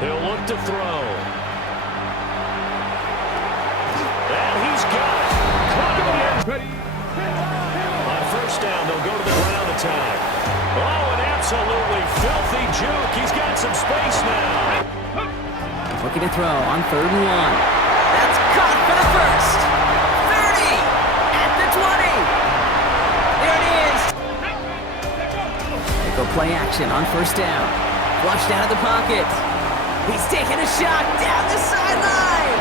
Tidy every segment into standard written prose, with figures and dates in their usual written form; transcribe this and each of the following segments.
He'll look to throw. And he's got it. Caught in the end. On first down, they'll go to the ground attack. Oh, an absolutely filthy juke. He's got some space now. Looking to throw on 3rd and 1. That's caught for the first. 30 at the 20. There it is. They go play action on 1st down. Flushed out of the pocket. He's taking a shot down the sideline.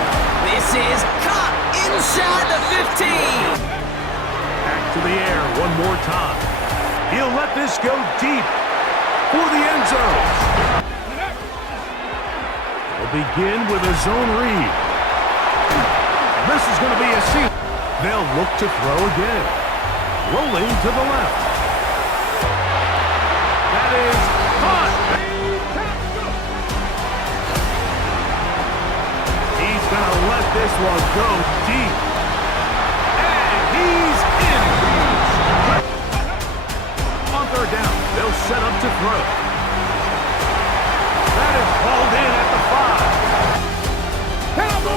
This is caught inside the 15. Back to the air one more time. He'll let this go deep for the end zone. They'll begin with a zone read. And this is going to be a seam. They'll look to throw again. Rolling to the left. That is caught. He's going to let this one go deep. And he's in. On 3rd down, they'll set up to throw. That is called in at the 5.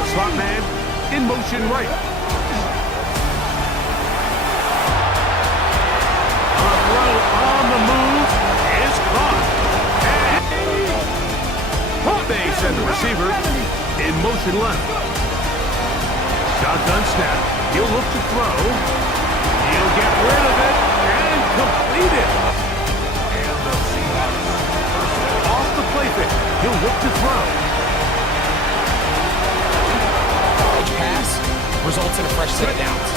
Slot man in motion right. A throw on the move is caught. And they send the receiver in motion left. Shotgun snap. He'll look to throw. He'll get rid of it and complete it. And the Seahawks off the play pick. He'll look to throw. Pass results in a fresh set of downs.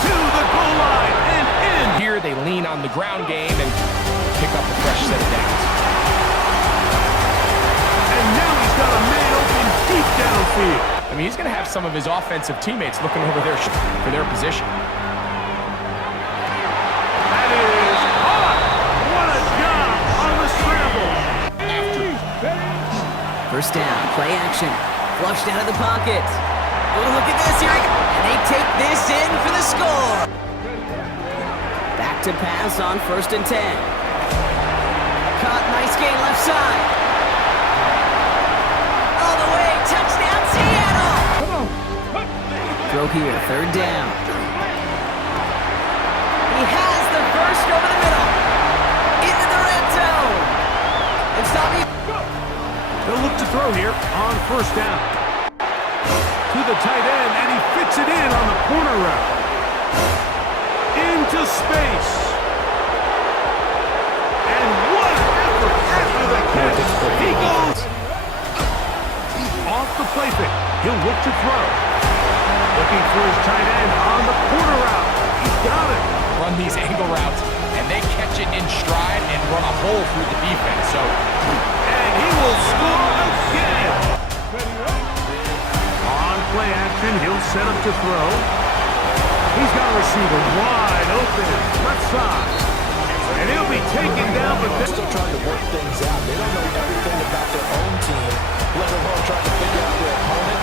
To the goal line and in. Here they lean on the ground game and pick up a fresh set of downs. And now he's got a man open deep downfield. I mean, he's going to have some of his offensive teammates looking over there for their position. That is caught. What a job on the scramble. 1st down, play action. Flushed out of the pocket. Oh, look at this here. And they take this in for the score. Back to pass on 1st and 10. Caught, nice gain left side. All the way, touchdown Seattle. Throw here, 3rd down. He has the first over the middle. Into the red zone. And stop it. They'll look to throw here on 1st down. To the tight end, and he fits it in on the corner route. Into space. And what an effort after the catch. He goes off the play pick. He'll look to throw. Looking for his tight end on the corner route. He's got it. Run these angle routes, and they catch it in stride and run a hole through the defense. So, and he will score again. On play action, he'll set up to throw. He's got a receiver wide open, left side. And he'll be taken down, but they're still trying to work things out. They don't know everything about their own team, let alone trying to figure out their opponent.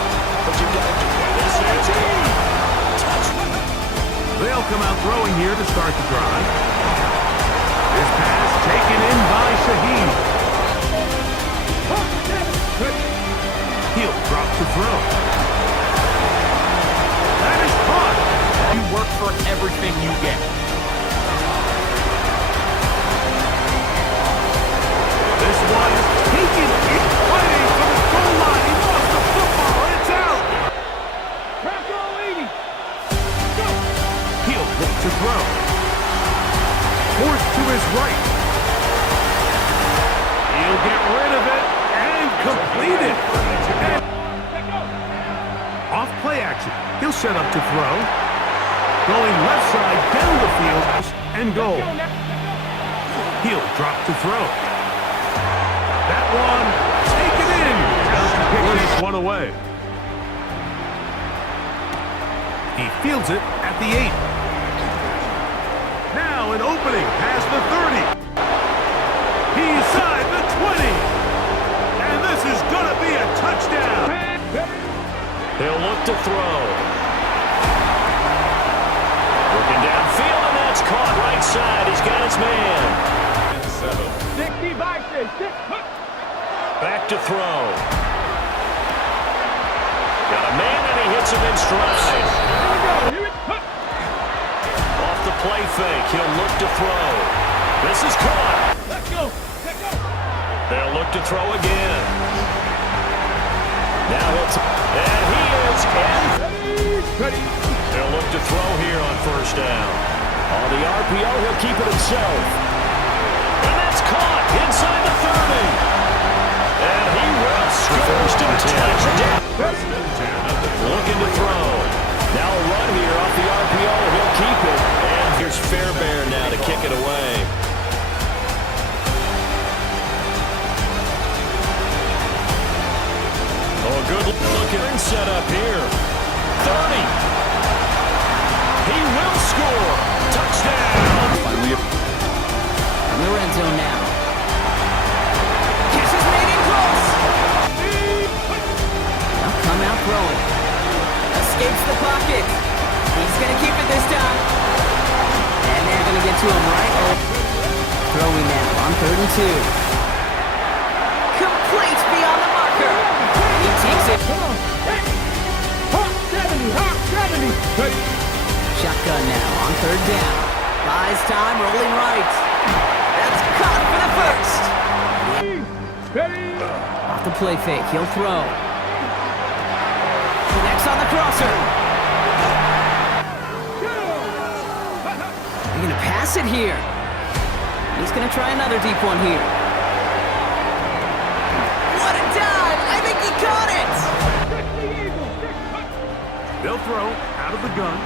But you got to do this. They'll come out throwing here to start the drive. This pass taken in by Shaheed. He'll drop to throw. That is caught. you work for everything you get. This one taken in fighting from the goal line. He lost the football. It's out. He'll look to throw. Forced to his right. He'll get rid of it and complete it. And off play action. He'll set up to throw. Going left side down the field and goal. He'll drop to throw. That one taken in. Just to pick this one away. He fields it at the 8. Now an opening past the 30. He's inside the 20. And this is going to be a touchdown. He'll look to throw. Working downfield, and that's caught right side. He's got his man. Back to throw. Got a man and he hits him in stride. Off the play fake, he'll look to throw. This is caught. They'll look to throw again. Now and he is in. They'll look to throw here on first down. On the RPO, he'll keep it himself. And that's caught inside the 30. And he will score to touchdown. Looking to throw. Now a run here off the RPO. He'll keep it. And here's Fairbairn now to kick it away. Oh, good looking set up here. 30. He will score. Touchdown. Finally in the red zone now. Kisses made it close. Now come out throwing. Escapes the pocket. He's going to keep it this time. And they're going to get to him right. Throwing now on 3rd and 2. Complete beyond the marker. He takes it. Shotgun now on 3rd down. Buys time, rolling right. That's caught for the first. Off the play fake, he'll throw. Connects on the crosser. They're going to pass it here. He's going to try another deep one here. What a dive! I think he caught it! They'll throw out of the gun.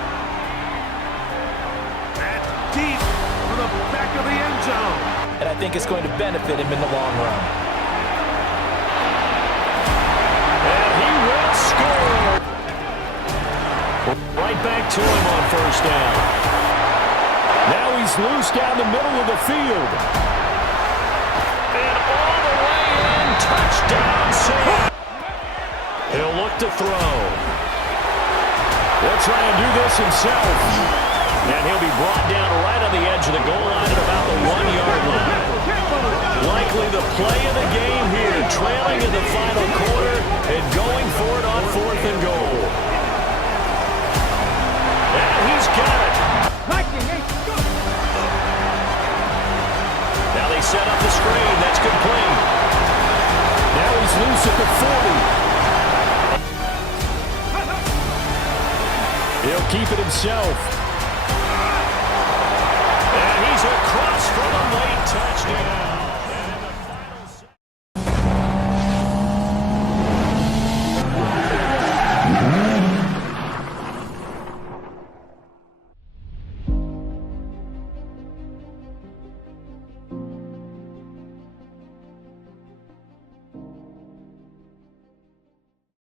That's deep to the back of the end zone. And I think it's going to benefit him in the long run. And he will score. Right back to him on first down. Now he's loose down the middle of the field. And all the way in. Touchdown, Seahawks. He'll look to throw. He'll try and do this himself. And he'll be brought down right on the edge of the goal line at about the 1-yard line. Likely the play of the game here, trailing in the final quarter and going for it on 4th and goal. And he's got it. Now they set up the screen. That's complete. Now he's loose at the 40. He'll keep it himself.